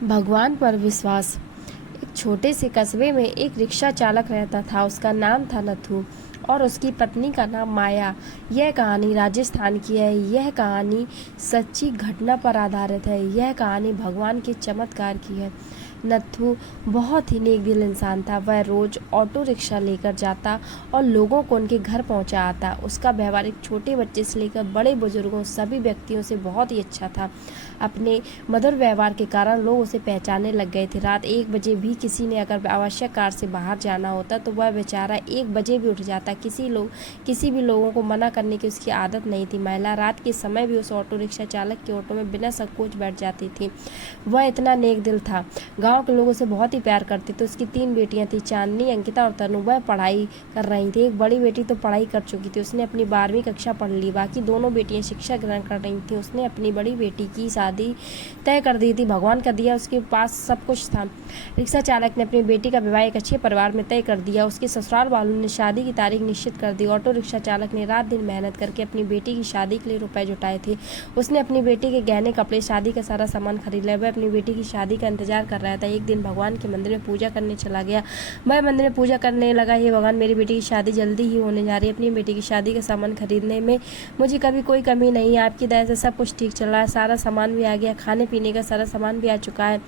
भगवान पर विश्वास। एक छोटे से कस्बे में एक रिक्शा चालक रहता था। उसका नाम था नथु और उसकी पत्नी का नाम माया। यह कहानी राजस्थान की है। यह कहानी सच्ची घटना पर आधारित है। यह कहानी भगवान के चमत्कार की है। नथु बहुत ही नेक दिल इंसान था। वह रोज ऑटो रिक्शा लेकर जाता और लोगों को उनके घर पहुंचा आता। उसका व्यवहार एक छोटे बच्चे से लेकर बड़े बुजुर्गों सभी व्यक्तियों से बहुत ही अच्छा था। अपने मधुर व्यवहार के कारण लोग उसे पहचानने लग गए थे। रात 1 बजे भी किसी ने अगर आवश्यक कार्य से बाहर जाना होता तो वह बेचारा 1 बजे भी उठ जाता। किसी भी लोगों को मना करने की उसकी आदत नहीं थी। महिला रात के समय भी उस ऑटो रिक्शा चालक के ऑटो में बिना संकोच बैठ जाती थी। वह इतना नेक दिल था। गांव के लोग उसे बहुत ही प्यार करते थे। उसकी 3 बेटियां थी, चांदनी, अंकिता और तनु। वह पढ़ाई कर रही थी। एक बड़ी बेटी तो पढ़ाई कर चुकी थी, उसने अपनी 12वीं कक्षा पढ़ ली। बाकी दोनों बेटियां शिक्षा ग्रहण कर रही थी। उसने अपनी बड़ी बेटी की शादी तय कर दी थी। भगवान का दिया, उसके पास सब कुछ था। रिक्शा चालक ने अपनी बेटी का विवाह एक अच्छे परिवार में तय कर दिया। उसके ससुराल वालों ने शादी की तारीख निश्चित कर दी। ऑटो रिक्शा चालक ने रात दिन मेहनत करके अपनी बेटी की शादी के लिए रुपए जुटाए थे। उसने अपनी बेटी के गहने, कपड़े, शादी का सारा सामान खरीद लिया। वह अपनी बेटी की शादी का इंतजार कर रहा था। एक दिन भगवान के मंदिर में पूजा करने चला गया। वह मंदिर में पूजा करने लगा, हे भगवान, मेरी बेटी की शादी जल्दी ही होने जा रही है। अपनी बेटी की शादी का सामान खरीदने में मुझे कभी कोई कमी नहीं है। आपकी दया से सब कुछ ठीक चल रहा है। सारा सामान भी आ गया, खाने पीने का सारा सामान भी आ चुका है।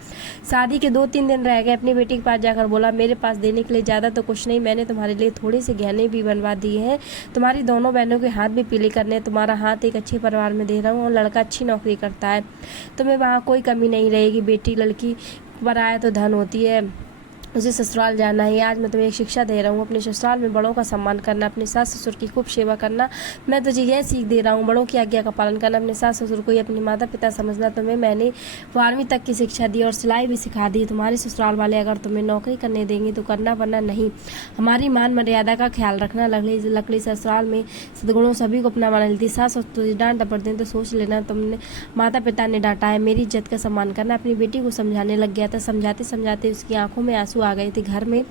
शादी के 2-3 दिन रह गए। अपनी बेटी के पास जाकर बोला, मेरे पास देने के लिए ज़्यादा तो कुछ नहीं, मैंने तुम्हारे लिए थोड़े से गहने भी बनवा दिए हैं। तुम्हारी दोनों बहनों के हाथ भी पीले करने हैं। तुम्हारा हाथ एक अच्छे परिवार में दे रहा हूँ और लड़का अच्छी नौकरी करता है। तुम्हें वहाँ कोई कमी नहीं रहेगी। बेटी लड़की पर आया तो धन होती है, उसे ससुराल जाना है। आज मैं तुम्हें एक शिक्षा दे रहा हूँ, अपने ससुराल में बड़ों का सम्मान करना, अपने सास ससुर की खूब सेवा करना। मैं तुझे यह सीख दे रहा हूँ, बड़ों की आज्ञा का पालन करना, अपने सास ससुर को ही अपने माता पिता समझना। तुम्हें मैंने 12वीं तक की शिक्षा दी और सिलाई भी सिखा दी। तुम्हारे ससुराल वाले अगर तुम्हें नौकरी करने देंगे तो करना, वरना नहीं। हमारी मान मर्यादा का ख्याल रखना। लकड़ी ससुराल में सदगुणों सभी को अपना मान लेती। सास तुझे डांट डपट दें तो सोच लेना तुमने माता पिता ने डांटा है। मेरी इज्जत का सम्मान करना। अपनी बेटी को समझाने लग गया था। समझाते समझाते उसकी आंखों में आंसू आ गए थे। घर में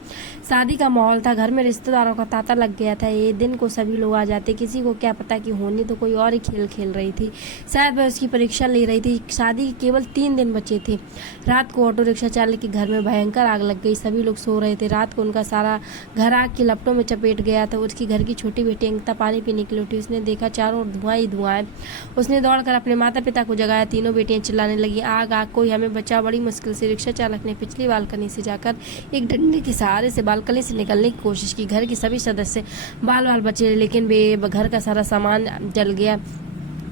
शादी का माहौल था। घर में रिश्तेदारों का तांता लग गया था। ये दिन को सभी लोग आ जाते। किसी को क्या पता कि होनी तो कोई और ही खेल खेल रही थी। शायद वह उसकी परीक्षा ले रही थी। शादी के केवल 3 दिन बचे थे। रात को ऑटो रिक्शा चालक के घर में भयंकर आग लग गई। सभी लोग सो रहे थे। रात को उनका सारा घर आग की लपटों में चपेट गया था। उसकी घर की छोटी बेटी अंकिता पानी पीने के लिए उठी। उसने देखा चारों ओर धुआं ही धुआं है। उसने दौड़कर अपने माता पिता को जगाया। तीनों बेटियां चिल्लाने लगी, आग आग, कोई हमें बचा। बड़ी मुश्किल से रिक्शा चालक ने पिछली बालकनी से जाकर एक डंडे के सहारे से बालकनी से निकलने की कोशिश की। घर के सभी सदस्य बाल बाल बचे, लेकिन घर का सारा सामान जल गया।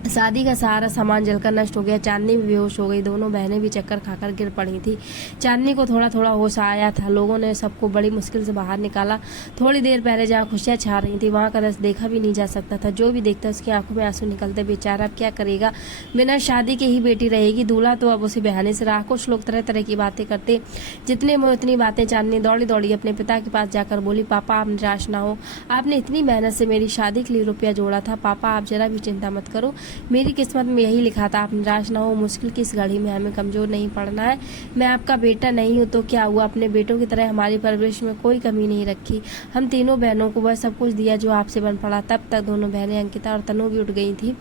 शादी का सारा सामान जलकर नष्ट हो गया। चांदनी भी बेहोश हो गई। दोनों बहनें भी चक्कर खाकर गिर पड़ी थी। चांदनी को थोड़ा थोड़ा होश आया था। लोगों ने सबको बड़ी मुश्किल से बाहर निकाला। थोड़ी देर पहले जहाँ खुशियाँ छा रही थी वहाँ का दृश्य देखा भी नहीं जा सकता था। जो भी देखता उसकी आंखों में आंसू निकलते। बेचारा अब क्या करेगा, बिना शादी के ही बेटी रहेगी। दूल्हा तो अब उसे बहाने से रहा। कुछ लोग तरह तरह की बातें करते। जितने में उतनी बातें। चांदनी दौड़ी दौड़ी अपने पिता के पास जाकर बोली, पापा आप निराश ना हो, आपने इतनी मेहनत से मेरी शादी के लिए रुपया जोड़ा था। पापा आप जरा भी चिंता मत करो, मेरी किस्मत में यही लिखा था। आप निराश ना हो, मुश्किल की इस घड़ी में हमें कमजोर नहीं पड़ना है। मैं आपका बेटा नहीं हूँ तो क्या हुआ, अपने बेटों की तरह हमारी परवरिश में कोई कमी नहीं रखी। हम तीनों बहनों को वह सब कुछ दिया जो आपसे बन पड़ा। तब तक दोनों बहनें अंकिता और तनु भी उठ गई थी।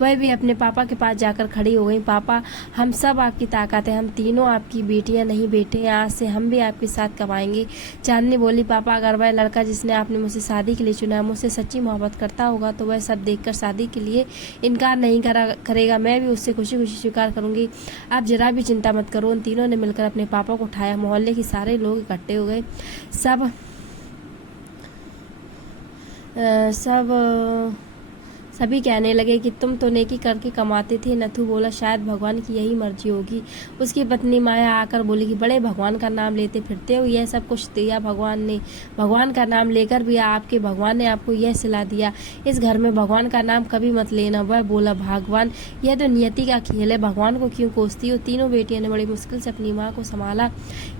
वह भी अपने पापा के पास जाकर खड़ी हो गई। पापा हम सब आपकी ताकत है, हम तीनों आपकी बेटियां नहीं बेटे। आज से हम भी आपके साथ कमाएंगे। चांदनी बोली, पापा अगर वह लड़का जिसने आपने मुझसे शादी के लिए चुना मुझसे सच्ची मोहब्बत करता होगा तो वह सब देखकर शादी के लिए इनकार नहीं करेगा। मैं भी उससे खुशी खुशी स्वीकार करूंगी। आप जरा भी चिंता मत करो। उन तीनों ने मिलकर अपने पापा को उठाया। मोहल्ले के सारे लोग इकट्ठे हो गए। सभी कहने लगे कि तुम तो नेकी करके कमाते थे। नथु बोला, शायद भगवान की यही मर्जी होगी। उसकी पत्नी माया आकर बोली कि बड़े भगवान का नाम लेते फिरते हो, यह सब कुछ दिया भगवान ने। भगवान का नाम लेकर भी आपके भगवान ने आपको यह सिला दिया। इस घर में भगवान का नाम कभी मत लेना। वह बोला, भगवान यह तो नियति का खेल है, भगवान को क्यों कोसती हो। तीनों बेटियों ने बड़ी मुश्किल से अपनी माँ को संभाला।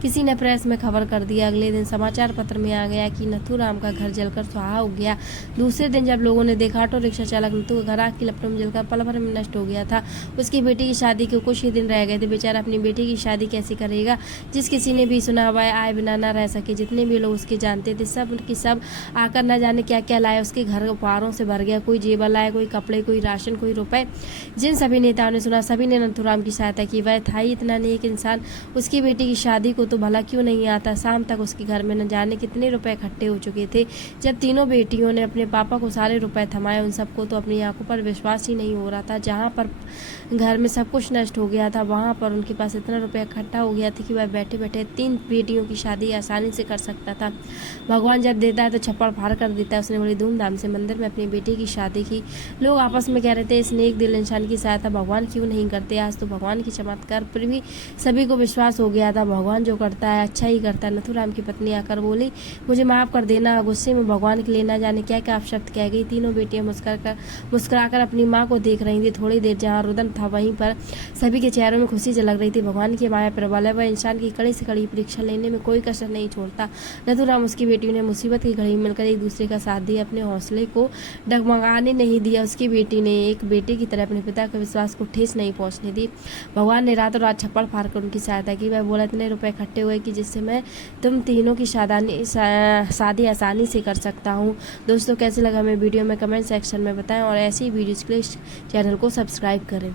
किसी ने प्रेस में खबर कर दिया। अगले दिन समाचार पत्र में आ गया कि नथुराम का घर जलकर सुहा हो गया। दूसरे दिन जब लोगों ने देखा ऑटो रिक्शा चालक तक नथु का घर आग की लपटों में जलकर पल भर में नष्ट हो गया था। उसकी बेटी की शादी के कुछ ही दिन रह गए थे। बेचारा अपनी बेटी की शादी कैसे करेगा। जिस किसी ने भी सुना हुआ है आए बिना न रह सके। जितने भी लोग उसके जानते थे सब की सब आकर न जाने क्या क्या लाए। उसके घर उपहारों से भर गया। कोई जेवर लाए, कोई कपड़े, कोई राशन, कोई रुपए। जिन सभी नेताओं ने सुना सभी ने नथुराम की सहायता की। वह था ही इतना नेक इंसान, उसकी बेटी की शादी को तो भला क्यों नहीं आता। शाम तक उसके घर में न जाने कितने रुपए इकट्ठे हो चुके थे। जब तीनों बेटियों ने अपने पापा को सारे रुपए थमाए, उन सबको तो अपनी आंखों पर विश्वास ही नहीं हो रहा था। जहाँ पर घर में सब कुछ नष्ट हो गया था, वहाँ पर उनके पास इतना रुपया इकट्ठा हो गया था कि वह बैठे बैठे 3 बेटियों की शादी आसानी से कर सकता था। भगवान जब देता है तो छप्पड़ फाड़ कर देता है। उसने बड़ी धूमधाम से मंदिर में अपनी बेटी की शादी की। लोग आपस में कह रहे थे इस नेक दिल इंसान की सहायता भगवान क्यों नहीं करते। आज तो भगवान की चमत्कार पर भी सभी को विश्वास हो गया था। भगवान जो करता है अच्छा ही करता है। नथुराम की पत्नी आकर बोली, मुझे माफ कर देना। गुस्से में भगवान के लिए न जाने क्या क्या अपशब्द कह गई। तीनों बेटियां मुस्कुराकर अपनी माँ को देख रही थी। थोड़ी देर जहाँ रुदन था वहीं पर सभी के चेहरों में खुशी झलक रही थी। भगवान की माया प्रबल है, वह इंसान की कड़ी से कड़ी परीक्षा लेने में कोई कसर नहीं छोड़ता। नथुराम उसकी बेटियों ने मुसीबत की घड़ी में मिलकर एक दूसरे का साथ दिया, अपने हौसले को डगमगाने नहीं दिया। उसकी बेटी ने एक बेटे की तरह अपने पिता के विश्वास को ठेस नहीं पहुंचने दी। भगवान ने रातों रात छप्पड़ फाड़ कर उनकी सहायता की। वह बोला, इतने रुपए इकट्ठे हुए कि जिससे मैं तुम तीनों की शादी आसानी से कर सकता हूँ। दोस्तों कैसे लगा हमें वीडियो में कमेंट सेक्शन में बताएं और ऐसी वीडियोज़ के लिए चैनल को सब्सक्राइब करें।